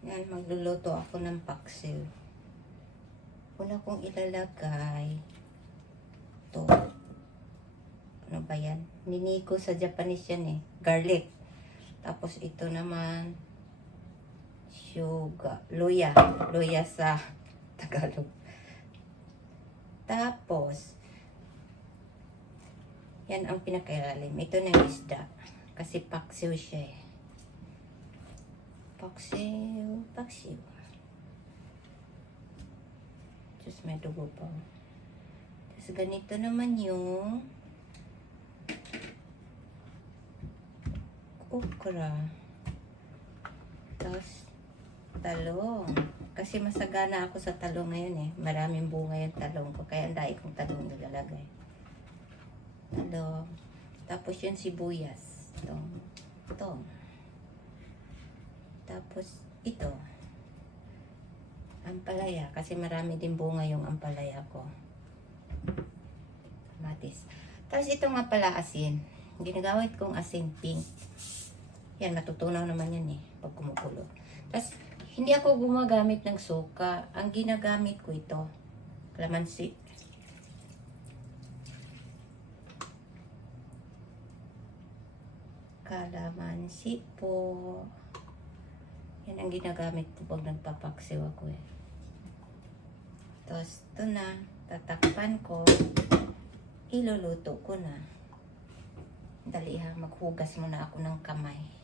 Yan, magluluto ako ng paksiw. Una kong ilalagay to. Ano ba yan? Niniko sa Japanese yan eh. Garlic. Tapos ito naman, sugar. Luya. Luya sa Tagalog. Tapos, yan ang pinakailalim. Ito ng isda. Kasi paksiw siya eh. Paksiw, paksiw. Diyos, may dugo pa. Tapos ganito naman yung okra. Tapos talong. Kasi masagana ako sa talong ngayon eh. Maraming bunga yung talong ko. Kaya ang dahil kong talong nilalagay. Talong. Tapos yung sibuyas. Ito. Tapos ito. Ampalaya. Kasi marami din bunga yung ampalaya ko. Matis. Tapos ito nga pala asin. Ginagamit kong asin pink. Yan, matutunaw naman yan eh. Pag kumukulo. Tapos, hindi ako gumagamit ng suka. Ang ginagamit ko ito. Kalamansi. Kalamansi po. Yan ang ginagamit ko pag nagpapaksiw ako eh. Tapos, ito na. Tatakpan ko. Iluluto ko na. Dali ha, maghugas muna ako ng kamay.